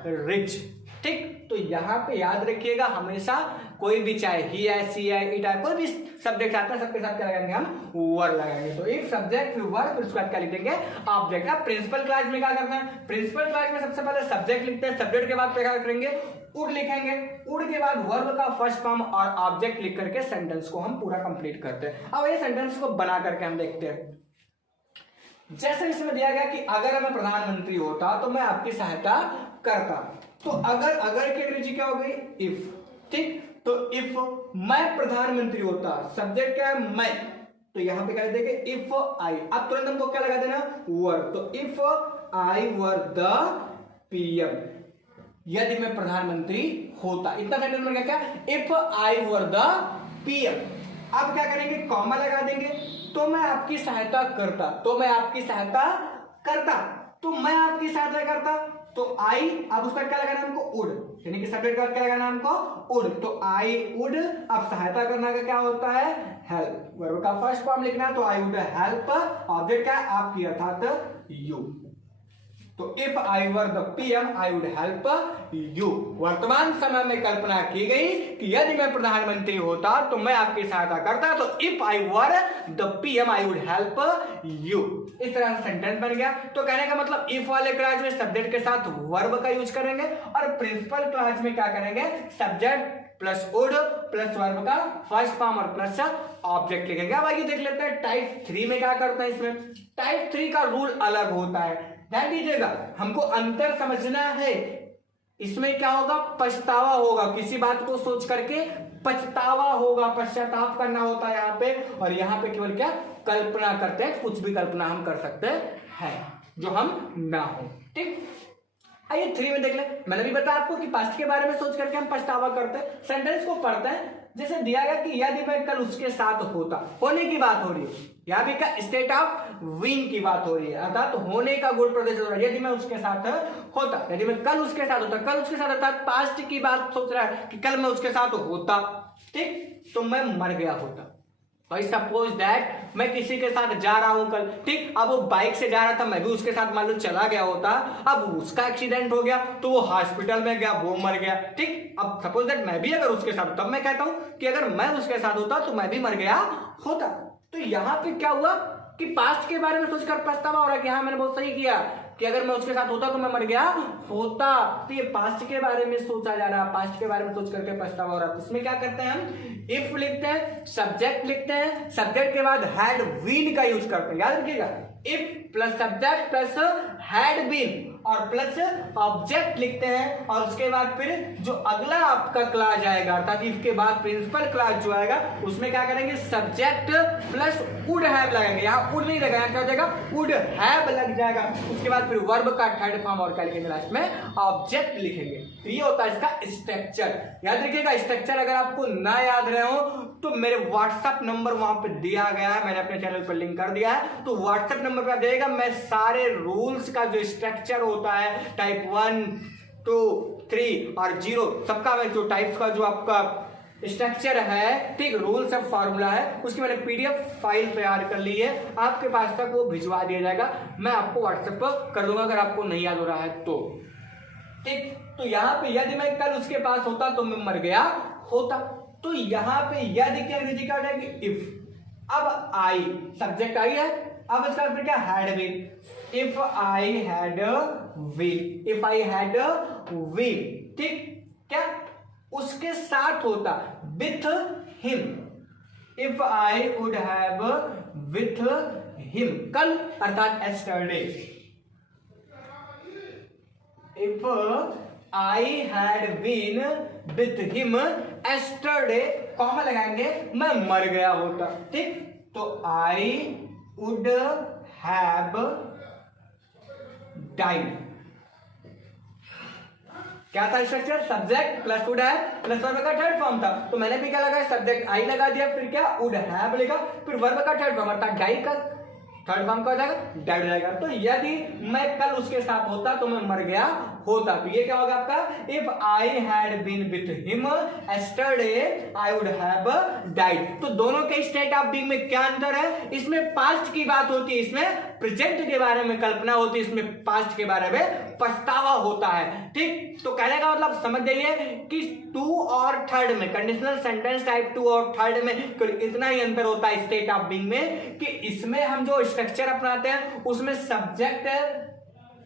रिच, ठीक। तो यहां पे याद रखिएगा हमेशा कोई भी चाहे ही है, सी है, इट है, कोई भी सब्जेक्ट आता है सबके साथ क्या लगाएंगे, हम वर लगाएंगे। तो इफ सब्जेक्ट फिर वर, फिर उसके बाद क्या लिख देंगे, ऑब्जेक्ट। अब प्रिंसिपल क्लास में क्या करते हैं, प्रिंसिपल क्लास में सबसे पहले सब्जेक्ट लिखते हैं, सब्जेक्ट के बाद क्या करेंगे, उड लिखेंगे, उड के बाद वर्ब का फर्स्ट फॉर्म और ऑब्जेक्ट लिख करके सेंटेंस को हम पूरा कंप्लीट करते हैं। अब ये सेंटेंस को बना करके हम देखते हैं। जैसे इसमें दिया गया कि अगर मैं प्रधानमंत्री होता तो मैं आपकी सहायता करता, तो अगर की अंग्रेजी क्या हो गई, इफ, ठीक। तो इफ मैं प्रधानमंत्री होता, सब्जेक्ट क्या है, मैं, तो यहां पे क्या देंगे, इफ आई, अब तुरंत हमको क्या लगा देना, वर, तो if I were the PM, यदि मैं प्रधानमंत्री होता, इतना सेंटेंस बन गया क्या, if I were the PM. अब क्या करेंगे, कॉमा लगा देंगे, तो मैं आपकी सहायता करता, तो मैं आपकी सहायता करता, तो मैं आपकी सहायता करता, तो आई, अब उसका क्या लगाना हमको, उड, यानी कि सब्जेक्ट का क्या लगाना हमको, उड, तो आई उड। अब सहायता करना का क्या होता है, हेल्प, वर्ब का फर्स्ट फॉर्म लिखना है, तो आई वुड हेल्प, ऑब्जेक्ट क्या है, आपकी अर्थात यू, तो if I were the PM I would help you. वर्तमान समय में कल्पना की गई कि यदि मैं प्रधानमंत्री होता तो मैं आपकी सहायता करता, तो if I were the PM I would help you. इस तरह से सेंटेंस बन गया। तो कहने का मतलब इफ वाले क्लास में सब्जेक्ट के साथ वर्ब का यूज करेंगे, और प्रिंसिपल क्लास में क्या करेंगे, subject plus would plus verb का फर्स्ट फॉर्म और प्लस ऑब्जेक्ट लिखेंगे। अब आइए देख लेते हैं टाइप 3 में क्या करते हैं। इसमें टाइप 3 का रूल अलग होता है, ध्यान दीजिएगा, हमको अंतर समझना है इसमें क्या होगा, पछतावा होगा, किसी बात को सोच करके पछतावा होगा, पश्चाताप करना होता है यहाँ पे। और यहाँ पे केवल क्या, कल्पना करते हैं, कुछ भी कल्पना हम कर सकते हैं जो हम ना हो। ठीक, आइए 3 में देख ले। मैंने भी बताया आपको कि पास्ट के बारे में सोच करके हम पछतावा करते हैं। सेंटेंस को पढ़ते हैं, जैसे दिया गया कि यदि मैं कल उसके साथ होता, होने की बात हो रही है, यहाँ भी का स्टेट ऑफ बीइंग की बात हो रही है, अर्थात होने का गुण प्रदेश हो रहा है। यदि मैं उसके साथ होता, यदि मैं कल उसके साथ होता, कल उसके साथ अर्थात पास्ट की बात सोच रहा है कि कल मैं उसके साथ होता, ठीक, तो मैं मर गया होता। भाई सपोज दैट मैं किसी के साथ जा रहा हूं कल, ठीक, अब वो बाइक से जा रहा था, मैं भी उसके साथ मान लो चला गया होता, अब उसका एक्सीडेंट हो गया तो वो हॉस्पिटल में गया, वो मर गया, ठीक। अब सपोज दैट मैं भी अगर उसके साथ, तब मैं कहता हूं कि अगर मैं उसके साथ होता तो मैं भी मर गया होता। तो यहां पे क्या हुआ कि पास्ट के बारे में सोचकर पछतावा हो रहा है कि हाँ मैंने बहुत सही किया कि अगर मैं उसके साथ होता तो मैं मर गया होता। तो ये पास्ट के बारे में सोचा जा रहा है, पास्ट के बारे में सोच करके पछतावा हो रहा है। तो इसमें क्या करते हैं हम, इफ लिखते हैं, सब्जेक्ट लिखते हैं, सब्जेक्ट के बाद हैड बीन का यूज करते हैं। याद रखिएगा, if plus subject plus had been और प्लस ऑब्जेक्ट लिखते हैं, और उसके बाद फिर जो अगला आपका क्लास आएगा, अर्थात इसके बाद प्रिंसिपल क्लास जो आएगा उसमें क्या करेंगे, सब्जेक्ट प्लस वुड हैव लगाएंगे। यहाँ वुड नहीं लगाएंगे, क्या हो जाएगा, वुड हैव लग जाएगा। उसके बाद फिर वर्ब का थर्ड फॉर्म और क्या लिखेंगे, लास्ट में ऑब्जेक्ट लिखेंगे। तो ये होता है इसका स्ट्रक्चर। याद रखिएगा, स्ट्रक्चर अगर आपको ना याद रहे हो तो मेरे व्हाट्सएप नंबर वहां पे दिया गया है, मैंने अपने चैनल पर लिंक कर दिया है, तो व्हाट्सएप नंबर पर देगा। मैं सारे रूल्स का जो स्ट्रक्चर होता है, टाइप 1 2 3 और 0, सबका मैं जो टाइप्स का जो आपका स्ट्रक्चर है, ठीक, रूल्स ऑफ फार्मूला है, उसकी मैंने पीडीएफ फाइल तैयार कर ली है, आपके पास तक वो भिजवा दिया जाएगा। मैं आपको व्हाट्सएप पर कर दूंगा अगर आपको नहीं याद हो रहा है तो, ठीक। तो यहाँ पे यदि मैं कल उसके पास होता तो मैं मर गया होता। तो यहाँ पे यदि क्या क्या हो जाएगी, इफ। अब आई सब्जेक्ट आई है, अब इसका फिर क्या, had been. If I had been, if I had been, ठीक, क्या उसके साथ होता, with him. If I would have with him, कल अर्थात yesterday. If I had been with him yesterday, comma लगाएंगे, मैं मर गया होता, ठीक। तो आई वुड हैव डाइड। क्या था structure, subject plus would have plus verb का थर्ड फॉर्म था। तो मैंने भी क्या लगाया, सब्जेक्ट आई लगा दिया, फिर क्या वुड हैव लिखा, फिर वर्ब का थर्ड फॉर्म अर्थात डाइड का थर्ड फॉर्म का हो जाएगा, डेड हो जाएगा। तो यदि मैं कल उसके साथ होता तो मैं मर गया होता। तो ये क्या होगा आपका, if I had been with him yesterday I would have died. तो दोनों के स्टेट ऑफ बीइंग में क्या अंतर है, इसमें पास्ट की बात होती है, इसमें प्रेजेंट के बारे में कल्पना होती है, इसमें पास्ट के बारे में पछतावा होता है, ठीक। तो कहने का मतलब समझ जाइए कि 2 और 3 में, कंडीशनल सेंटेंस टाइप 2 और 3 में इतना ही अंतर होता है स्टेट ऑफ बीइंग में, कि इसमें हम जो स्ट्रक्चर अपनाते हैं उसमें सब्जेक्ट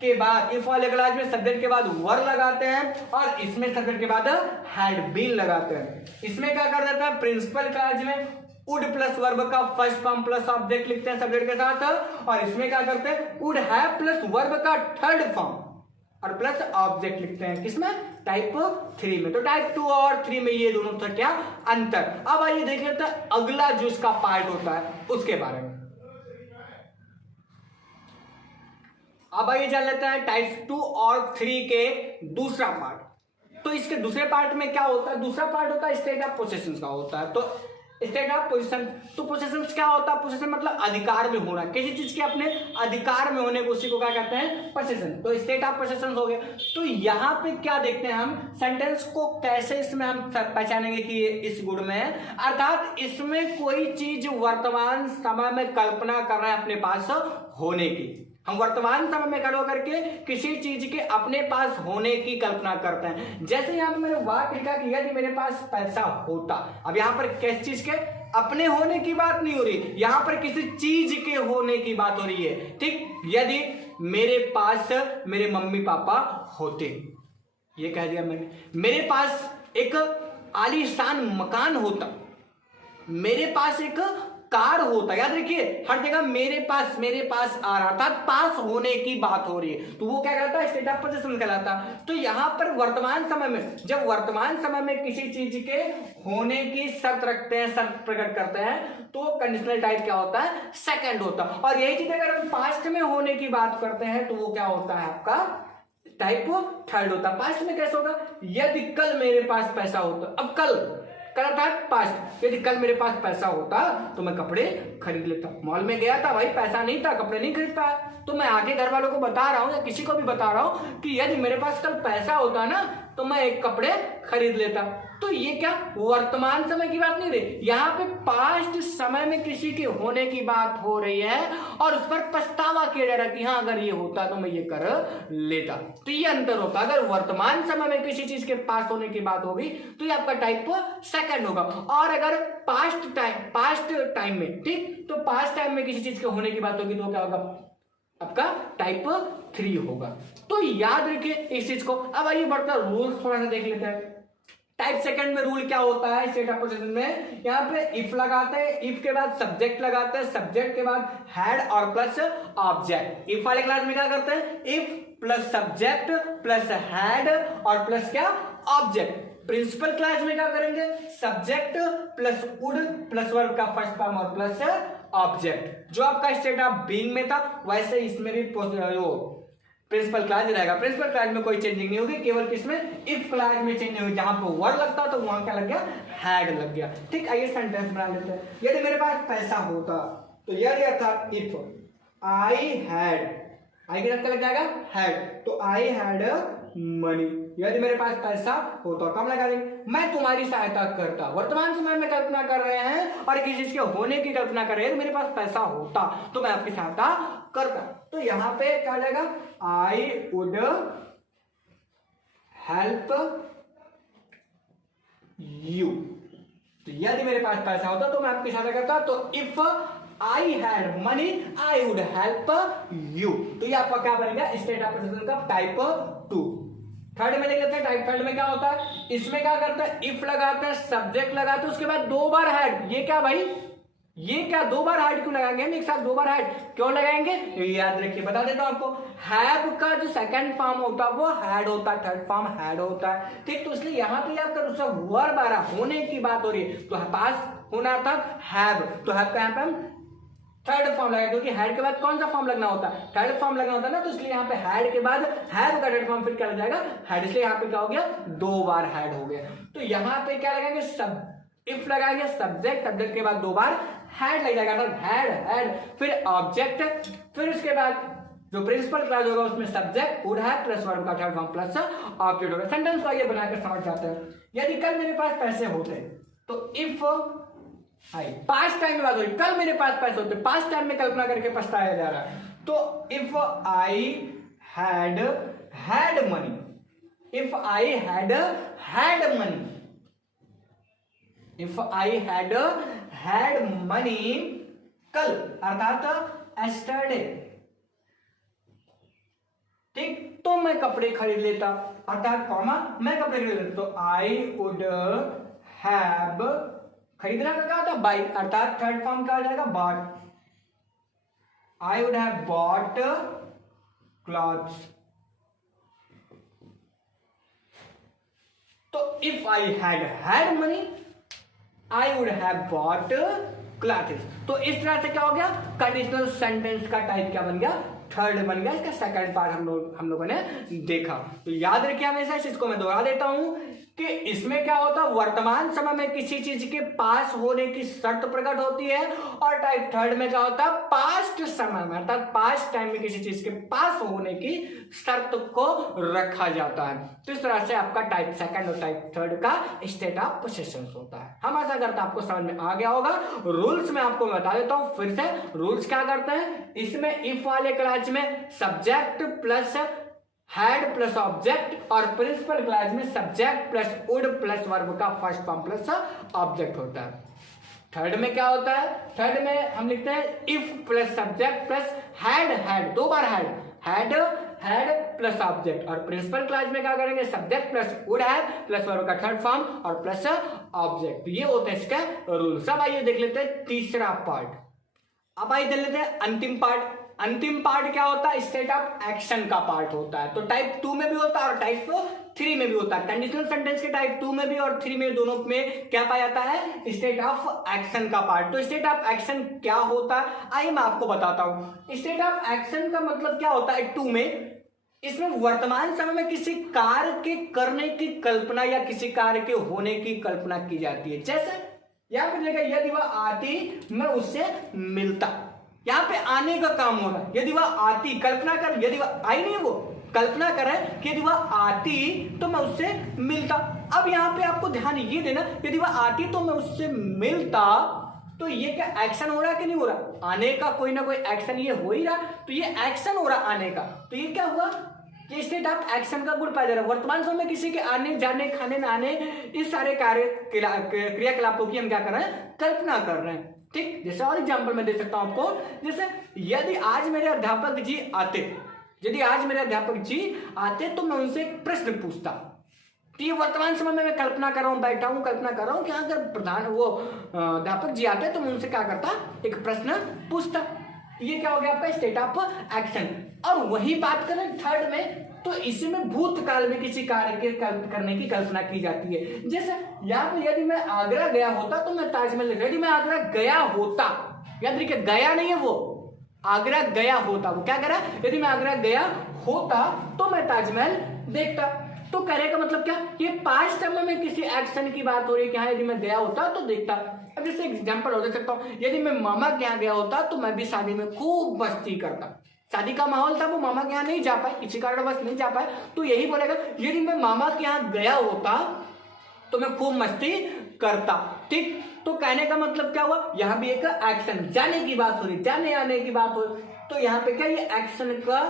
के बाद, इफ वाले क्लास में सब्जेक्ट के बाद वर लगाते हैं, और इसमें सब्जेक्ट के बाद हैड बीन लगाते हैं। इसमें क्या कर देते हैं, प्रिंसिपल क्लास में वुड प्लस वर्ब का फर्स्ट फॉर्म प्लस ऑब्जेक्ट लिखते हैं सब्जेक्ट के साथ, और इसमें क्या करते हैं, वुड हैव प्लस वर्ब का थर्ड फॉर्म और प्लस ऑब्जेक्ट लिखते हैं, किसमें, टाइप 3 में। तो टाइप 2 और 3 में ये दोनों था क्या अंतर। अब आइए देख लेते हैं अगला जो इसका पार्ट होता है उसके बारे में। अब आइए जान लेते हैं टाइप 2 और 3 के दूसरा पार्ट। तो इसके दूसरे पार्ट में क्या होता है, दूसरा पार्ट होता है स्टेट ऑफ पोसेशन का होता है। तो स्टेट ऑफ पोजीशन, तो पोसेशन क्या होता है, पोसेशन मतलब अधिकार में होना, किसी चीज के अपने अधिकार में होने को, उसी को क्या कहते हैं, पोसेशन। तो स्टेट ऑफ पोसेशन हो गया। तो यहाँ पे क्या देखते हैं हम, सेंटेंस को कैसे इसमें हम पहचानेंगे कि ये इस गुण में है, अर्थात इसमें कोई चीज वर्तमान समय में कल्पना कर रहे हैं अपने पास होने की। हम वर्तमान समय में खड़े होकर के किसी चीज के अपने पास होने की कल्पना करते हैं। जैसे यहाँ पे मैंने वाक्य लिखा कि यदि मेरे पास पैसा होता, अब यहाँ पर किस चीज के अपने होने की बात नहीं हो रही, यहाँ पर किसी चीज के होने की बात हो रही है, ठीक। यदि मेरे पास मेरे मम्मी पापा होते, ये कह दिया मैंने, मेरे पास एक आलीशान मकान होता, मेरे पास एक कार होता। याद रखिए हर जगह मेरे पास आ रहा था, पास होने की बात हो रही है तो वो क्या कहलाता है, स्टेट ऑफ पोजीशन कहलाता। तो यहां पर वर्तमान समय में, जब वर्तमान समय में किसी चीज के होने की शर्त रखते हैं, शर्त प्रकट करते हैं, तो कंडीशनल टाइप क्या होता है, सेकंड होता। और यही चीज अगर हम पास्ट में होने की बात करते हैं तो वो क्या होता है, आपका टाइप थर्ड होता। पास्ट में कैसे होगा, यदि कल मेरे पास पैसा होता, अब कल था पास्ट, यदि कल मेरे पास पैसा होता तो मैं कपड़े खरीद लेता। मॉल में गया था भाई, पैसा नहीं था, कपड़े नहीं खरीद पाया, तो मैं आगे घर वालों को बता रहा हूं या किसी को भी बता रहा हूं कि यदि मेरे पास कल पैसा होता ना तो मैं एक कपड़े खरीद लेता। तो ये क्या वर्तमान समय की बात नहीं रही, यहाँ पे पास्ट समय में किसी के होने की बात हो रही है और उस पर पछतावा किया जा रहा है कि हाँ अगर ये होता तो मैं ये कर लेता। तो ये अंतर होता, अगर वर्तमान समय में किसी चीज के पास होने की बात होगी तो ये आपका टाइप सेकंड होगा। और अगर पास्ट टाइम में, ठीक, तो पास्ट टाइम में किसी चीज के होने की बात होगी तो क्या होगा, आपका टाइप 3 होगा। तो याद रखिए इस चीज को। अब आइए बढ़कर रूल्स थोड़ा सा देख लेते हैं। टाइप सेकंड में रूल क्या होता है, स्टेट ऑफ पोजीशन में यहाँ पे इफ लगाते हैं, इफ के बाद सब्जेक्ट लगाते हैं, सब्जेक्ट के बाद हैड और प्लस ऑब्जेक्ट। इफ वाले क्लास में क्या करते हैं, if plus subject plus had और प्लस क्या, ऑब्जेक्ट। प्रिंसिपल क्लास में क्या करेंगे, subject plus would plus verb का फर्स्ट फॉर्म और प्लस ऑब्जेक्ट। जो आपका स्टेट ऑफ बीइंग में था वैसे इसमें भी प्रिंसिपल क्लास रहेगा। प्रिंसिपल क्लास में कोई चेंजिंग नहीं होगी, केवल किसमें, इफ क्लास में चेंज होगी। जहां पर वर्ड लगता तो वहां क्या लग गया, हैड लग गया। ठीक, आइए सेंटेंस बना लेते हैं। यदि मेरे पास पैसा होता तो यदि अर्थात इफ आई हैड, आई के साथ क्या लग जाएगा, हैड, तो आई हैड मनी। यदि मेरे पास पैसा होता, कब लगा देंगे, मैं तुम्हारी सहायता करता। वर्तमान समय में कल्पना कर रहे हैं और किसी चीज के होने की कल्पना कर रहे हैं, तो मेरे पास पैसा होता तो मैं आपकी सहायता करता। तो यहां पे क्या जाएगा, आई वुड हेल्प यू। तो यदि मेरे पास पैसा होता तो मैं आपकी सहायता करता। तो if I had money I would help you. तो ये आपका क्या बनेगा, स्टेट ऑफ पोजीशन का टाइप 2। थर्ड में देख लेते हैं, टाइप थर्ड में क्या होता है, इसमें क्या करता है, इफ लगाते हैं, सब्जेक्ट लगाते हैं, उसके बाद 2 बार हैड। ये क्या भाई, ये क्या 2 बार हैड क्यों लगाएंगे हम एक साथ, 2 बार हैड क्यों लगाएंगे, याद रखिए, बता देता हूं आपको। हैव का जो सेकंड फॉर्म होता है वो हैड होता है, थर्ड फॉर्म हैड होता है। ठीक, तो इसलिए यहां पे आपका दूसरा वर्ब आ रहा, होने की बात हो रही है, तो पास होना था हैव, तो हैव का यहाँ पे हम थर्ड फॉर्म लगाए, क्योंकि हैड के बाद कौन सा फॉर्म लगना होता है, थर्ड फॉर्म लगना होता है ना। तो इसलिए यहाँ पे हैड के बाद हैव का थर्ड फॉर्म फिर क्या लग जाएगा, हैड। इसलिए यहाँ पे क्या हो गया, 2 बार हैड हो गया। तो यहाँ पे क्या लगाएंगे, सब इफ लगाएंगे, सब्जेक्ट, सब्जेक्ट के बाद 2 बार हैड लग जाएगा, हैड हैड, फिर ऑब्जेक्ट, फिर उसके बाद जो प्रिंसिपल क्लास होगा उसमें subject would have plus verb का थर्ड फॉर्म प्लस ऑब्जेक्ट होगा। सेंटेंस को आइए बनाकर समझ जाते हैं। यदि कल मेरे पास पैसे होते तो इफ आई, पास्ट टाइम में बात हो रही, कल मेरे पास पैसे होते, पास्ट टाइम में कल्पना करके पछताया जा रहा है। तो if I had money, if I had money, if I had money कल अर्थात एस्टरडे, ठीक, तो मैं कपड़े खरीद लेता, अर्थात कॉमा मैं कपड़े खरीद लेता। तो आई वुड हैव, खरीदना का क्या होता है, बाई, अर्थात थर्ड फॉर्म क्या हो जाएगा, bought. I would have bought clothes. तो if I had money I would have bought clothes. तो इस तरह से क्या हो गया, कंडीशनल सेंटेंस का टाइप क्या बन गया, थर्ड बन गया। इसका सेकंड पार्ट हम लोगों ने देखा। तो याद रखिए हमेशा, इसको मैं दोहरा देता हूं कि इसमें क्या होता है, वर्तमान समय में किसी चीज के पास होने की शर्त प्रकट होती है, और टाइप थर्ड में क्या होता है, पास्ट समय में अर्थात पास्ट टाइम में किसी चीज के पास होने की शर्त को रखा जाता है। तो इस तरह से आपका टाइप सेकंड और टाइप थर्ड का स्टेट ऑफ पोजीशन होता है। हम आशा करते हैं आपको समझ में आ गया होगा। रूल्स में आपको बता देता हूं फिर से, रूल्स क्या करते हैं, इसमें इफ वाले क्लास में subject plus had plus object, और प्रिंसिपल क्लास में subject plus would plus verb का फर्स्ट फॉर्म प्लस ऑब्जेक्ट होता है। थर्ड में क्या होता है, थर्ड में हम लिखते हैं if plus subject plus had, 2 bar had had plus object, और प्रिंसिपल क्लॉज में क्या करेंगे, subject plus would have plus verb का थर्ड फॉर्म और प्लस ऑब्जेक्ट। ये होता है इसका रूल। सब आइए देख लेते हैं तीसरा पार्ट। अब आइए देख लेते हैं अंतिम पार्ट। अंतिम पार्ट क्या होता है, स्टेट ऑफ एक्शन का पार्ट होता है। तो टाइप 2 में भी होता है और टाइप 3 में भी होता है। कंडीशनल सेंटेंस के टाइप 2 में भी और 3 में, दोनों में क्या पाया जाता है, स्टेट ऑफ एक्शन का पार्ट। तो स्टेट ऑफ एक्शन क्या होता है, आइए मैं आपको बताता हूं। स्टेट ऑफ एक्शन का मतलब क्या होता है 2 में, इसमें वर्तमान समय में किसी कार्य के करने की कल्पना या किसी कार्य के होने की कल्पना की जाती है। जैसे यहां पे देखा, यदि वह आती मैं उससे मिलता, यहां पे आने का काम हो रहा है। यदि वह आती, कल्पना कर, यदि वह आई नहीं, वो कल्पना करें कि यदि वह आती तो मैं उससे मिलता। अब यहां पे आपको ध्यान ये देना, यदि वह आती तो मैं उससे मिलता, तो ये क्या एक्शन हो रहा है कि नहीं हो रहा, आने का कोई ना कोई एक्शन ये हो ही रहा। तो ये एक्शन हो रहा आने का, तो ये क्या हुआ, ये स्टेट ऑफ एक्शन का गुण पाया जा रहा है। वर्तमान समय में किसी के आने जाने, खाने नहाने, इस सारे कार्य क्रियाकलापों की हम क्या कर रहे हैं, कल्पना कर रहे हैं। ठीक, जैसे और एग्जांपल मैं दे सकता हूं आपको, जैसे यदि आज मेरे अध्यापक जी आते, यदि आज मेरे अध्यापक जी आते तो मैं उनसे एक प्रश्न पूछता। तो ये वर्तमान समय में मैं कल्पना कर रहा हूं, बैठा हूं, कल्पना कर रहा हूं कि अगर प्रधान वो अध्यापक जी आते तो मैं उनसे क्या करता, एक प्रश्न पूछता। ये क्या हो गया आपका स्टेट ऑफ एक्शन। और वही बात करें थर्ड में, तो इसमें भूतकाल में किसी कार्य के करने की कल्पना की जाती है। जैसे यहाँ पे यदि मैं आगरा गया होता तो मैं ताजमहल, यदि मैं आगरा गया होता, याद रखिए गया नहीं है वो, आगरा गया होता, वो क्या करा, यदि मैं आगरा गया होता तो मैं ताजमहल देखता। तो कहने का मतलब क्या, ये पास्ट टाइम में किसी एक्शन की बात हो रही है कि हाँ यदि मैं गया होता तो देखता। अब जैसे एग्जांपल हो दे सकता हूँ, यदि मैं मामा के यहाँ गया होता तो मैं भी शादी में खूब मस्ती करता। शादी का माहौल था, वो मामा के यहाँ नहीं जा पाए, किसी कारणवश नहीं जा पाए, तो यही बोलेगा यदि मैं मामा के यहाँ गया होता तो मैं खूब मस्ती करता। ठीक, तो कहने का मतलब क्या हुआ, यहाँ भी एक एक्शन, जाने की बात हो रही, जाने आने की बात हो, तो यहाँ पे क्या, ये एक्शन का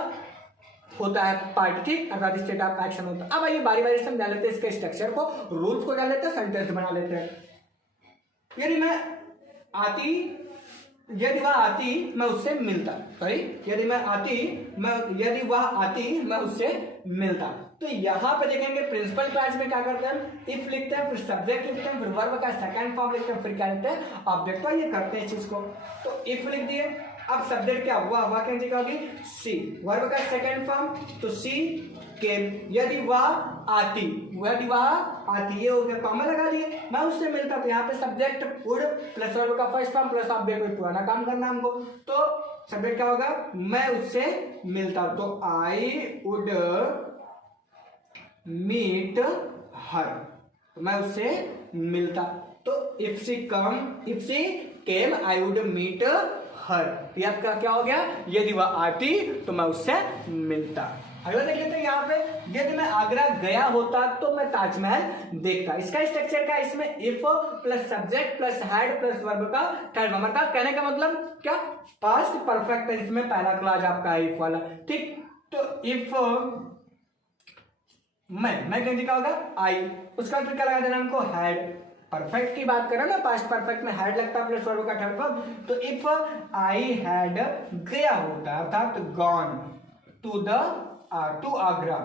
होता है पार्ट। ठीक, अर्थात स्टेट ऑफ एक्शन होता है। अब आइए बारी बारी से हम जान लेते हैं इसके स्ट्रक्चर को, रूल्स को जान लेते हैं, सेंटेंस बना लेते हैं। यदि मैं आती, यदि वह आती मैं उससे मिलता, सॉरी, यदि मैं आती मैं, यदि वह आती मैं उससे मिलता। तो यहाँ पे देखेंगे प्रिंसिपल क्लॉज में क्या करते हैं, इफ लिखते हैं, फिर सब्जेक्ट लिखते हैं, फिर वर्ब का सेकंड फॉर्म लिखते हैं, फिर क्या लिखते हैं, ऑब्जेक्ट। तो ये करते हैं इस चीज को। तो इफ लिख दिए, अब सब्जेक्ट क्या हुआ, हुआ क्या जगह होगी, सी, वर्ब का सेकंड फॉर्म तो सी केम, यदि वह आती, यदि वह आती, ये हो गया, कॉमा लगा दिए, मैं उससे मिलता, तो यहाँ पे सब्जेक्ट वुड प्लस वर्ब का फर्स्ट फॉर्म प्लस ऑब्जेक्ट में पुराना काम करना हमको। तो सब्जेक्ट क्या होगा, मैं उससे मिलता, तो आई वुड मीट हर, तो मैं उससे मिलता। तो if she come, if she came I would meet her, ये आपका क्या हो गया, यदि वह आती तो मैं उससे मिलता। अगला देख लेते हैं यहाँ पे, यदि मैं आगरा गया होता तो मैं ताजमहल देखता। इसका स्ट्रक्चर क्या, इसमें if plus subject plus had plus verb का थर्ड फॉर्म का। कहने का मतलब क्या, पास्ट परफेक्ट टेंस में पहला क्लॉज आपका है इफ वाला। ठीक, तो इफ मैं कहने का होगा आई, उसका फिर क्या लगा देना हमको, हैड। परफेक्ट की बात करें ना, पास्ट परफेक्ट में हैड लगता है प्लस वर्ब का थर्ड फॉर्म। तो इफ आई हैड गया होता, अर्थात gone to the to Agra,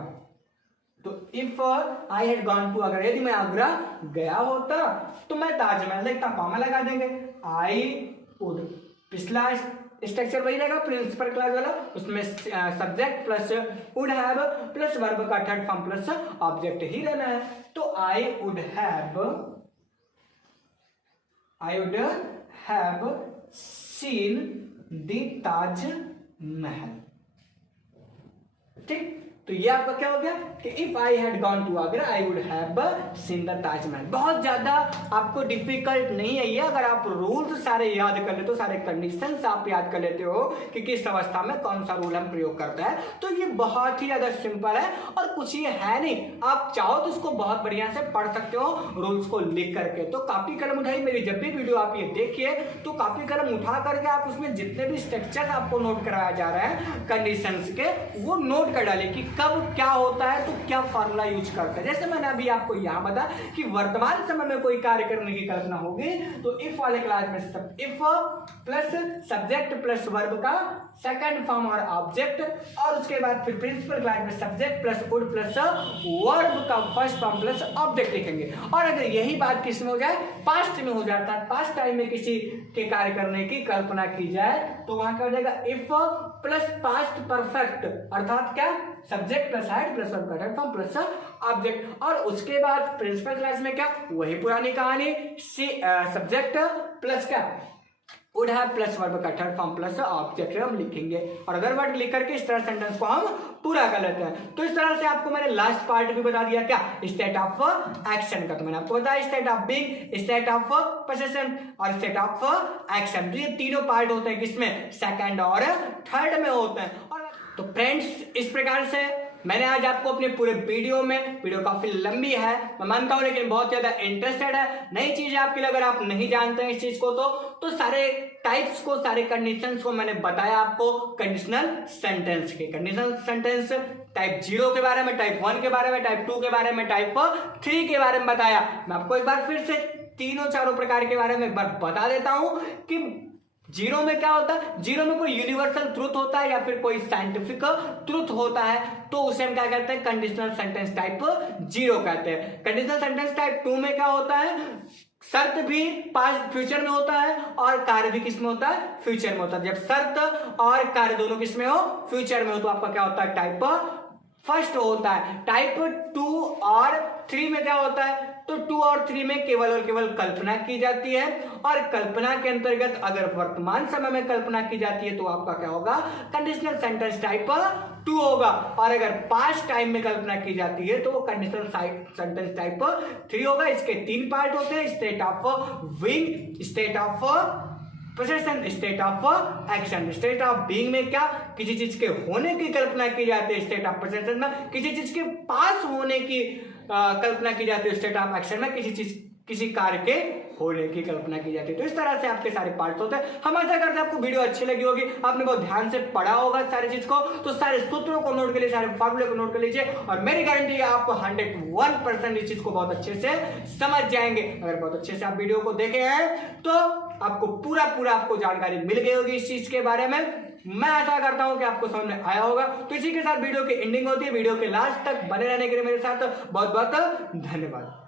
तो if I had gone to Agra, यदि मैं आगरा गया होता तो मैं ताजमहल देखता, कॉमा लगा देंगे, आई वुड। पिछला स्ट्रक्चर वही रहेगा प्रिंसिपल क्लॉज वाला, उसमें subject plus would have plus verb का थर्ड फॉर्म प्लस ऑब्जेक्ट ही रहना है। तो I would have seen the Taj Mahal. ठीक, तो ये आपका क्या हो गया कि if I had gone to Agra I would have seen the Taj Mahal. बहुत ज्यादा आपको डिफिकल्ट नहीं है ये, अगर आप रूल्स सारे याद कर लेते हो, सारे कंडीशंस आप याद कर लेते हो कि किस अवस्था में कौन सा रूल हम प्रयोग करते हैं, तो ये बहुत ही ज्यादा सिंपल है और कुछ ये है नहीं। आप चाहो तो इसको बहुत बढ़िया से पढ़ सकते हो रूल्स को लिख करके। तो कॉपी कलम उठाई, मेरी जब भी वीडियो आप ये देखिए तो कॉपी कलम उठा करके आप उसमें जितने भी स्ट्रक्चर आपको नोट कराया जा रहा है कंडीशंस के, वो नोट कर डालिए कि कब क्या होता है, तो क्या फॉर्मूला यूज करते हैं। जैसे मैंने अभी आपको यहाँ बताया कि वर्तमान समय में कोई कार्य करने की कल्पना होगी तो इफ वाले क्लास में if plus subject plus verb का सेकंड फॉर्म और ऑब्जेक्ट, और उसके बाद फिर प्रिंसिपल क्लास में subject plus would plus verb का फर्स्ट फॉर्म प्लस ऑब्जेक्ट लिखेंगे। और अगर यही बात किस में हो जाए, पास्ट में हो जाता है, पास्ट टाइम में किसी के कार्य करने की कल्पना की जाए तो वहां क्या हो जाएगा, इफ प्लस पास्ट परफेक्ट, अर्थात क्या, subject plus head plus verb का थर्ड फॉर्म प्लस ऑब्जेक्ट। और उसके बाद प्रिंसिपल क्लास में क्या, वही पुरानी कहानी, सब्जेक्ट प्लस क्या, वुड हैव प्लस वर्ब का थर्ड फॉर्म प्लस ऑब्जेक्ट हम लिखेंगे। और अदर वर्ड लिख करके इस तरह सेंटेंस को हम पूरा कर लेते हैं। तो इस तरह से आपको मैंने लास्ट पार्ट भी बता दिया, क्या, स्टेट ऑफ एक्शन का। तो मैंने आपको बताया state of being, state of position और स्टेट ऑफ एक्शन। तो ये तीनों पार्ट होते हैं किसमें, सेकंड और थर्ड में होते हैं। और तो फ्रेंड्स इस प्रकार से मैंने आज आपको अपने पूरे वीडियो काफी लंबी है मैं मानता हूं, लेकिन बहुत ज्यादा इंटरेस्टेड है, नई चीजें आपके लिए, अगर आप नहीं जानते हैं इस चीज को तो सारे टाइप्स को, सारे कंडीशंस को मैंने बताया आपको कंडीशनल सेंटेंस के। कंडीशनल सेंटेंस टाइप 0 के बारे में, टाइप 1 के बारे में, टाइप 2 के बारे में, टाइप 3 के बारे में बताया। मैं आपको एक बार फिर से तीनों चारों प्रकार के बारे में एक बार बता देता हूं कि जीरो में क्या होता है, जीरो में कोई यूनिवर्सल ट्रूथ होता है या फिर कोई साइंटिफिक ट्रूथ होता है, तो उसे हम क्या कहते हैं, कंडीशनल सेंटेंस टाइप 0 कहते हैं। कंडीशनल सेंटेंस टाइप 2 में क्या होता है, शर्त भी पास्ट फ्यूचर में होता है और कार्य भी किस में होता है, फ्यूचर में होता है। जब शर्त और कार्य दोनों किस में हो, फ्यूचर में हो, तो आपका क्या होता है, टाइप फर्स्ट होता है। टाइप 2 और 3 में क्या होता है, तो 2 और 3 में केवल और केवल कल्पना की जाती है, और कल्पना के अंतर्गत अगर वर्तमान समय में कल्पना की जाती है तो आपका क्या होगा, कंडीशनल सेंटेंस टाइप 2 होगा। और अगर पास्ट टाइम में कल्पना की जाती है तो वो कंडीशनल सेंटेंस टाइप 3 होगा। इसके 3 पार्ट होते हैं, state of being, state of position, state of action. State of being में क्या, किसी चीज के होने की कल्पना की जाती है। स्टेट ऑफ पोजीशन में किसी चीज के पास होने की कल्पना की जाती है। स्टेट ऑफ एक्शन में किसी कार्य के होने की कल्पना की जाती है। तो इस तरह से आपके सारे पार्ट्स होते हैं। हम आशा करते हैं आपको वीडियो अच्छी लगी होगी, आपने बहुत ध्यान से पढ़ा होगा सारी चीज को। तो सारे सूत्रों को नोट कर लीजिए, सारे फॉर्मूले को नोट कर लीजिए, और मेरी गारंटी है आप 101% इस चीज को बहुत अच्छे से समझ जाएंगे। अगर बहुत अच्छे से आप वीडियो को देखे हैं तो आपको पूरा आपको जानकारी मिल गई होगी इस चीज के बारे में। मैं आशा करता हूं कि आपको समझ में आया होगा। तो इसी के साथ वीडियो की एंडिंग होती है। वीडियो के लास्ट तक बने रहने के लिए मेरे साथ बहुत बहुत धन्यवाद।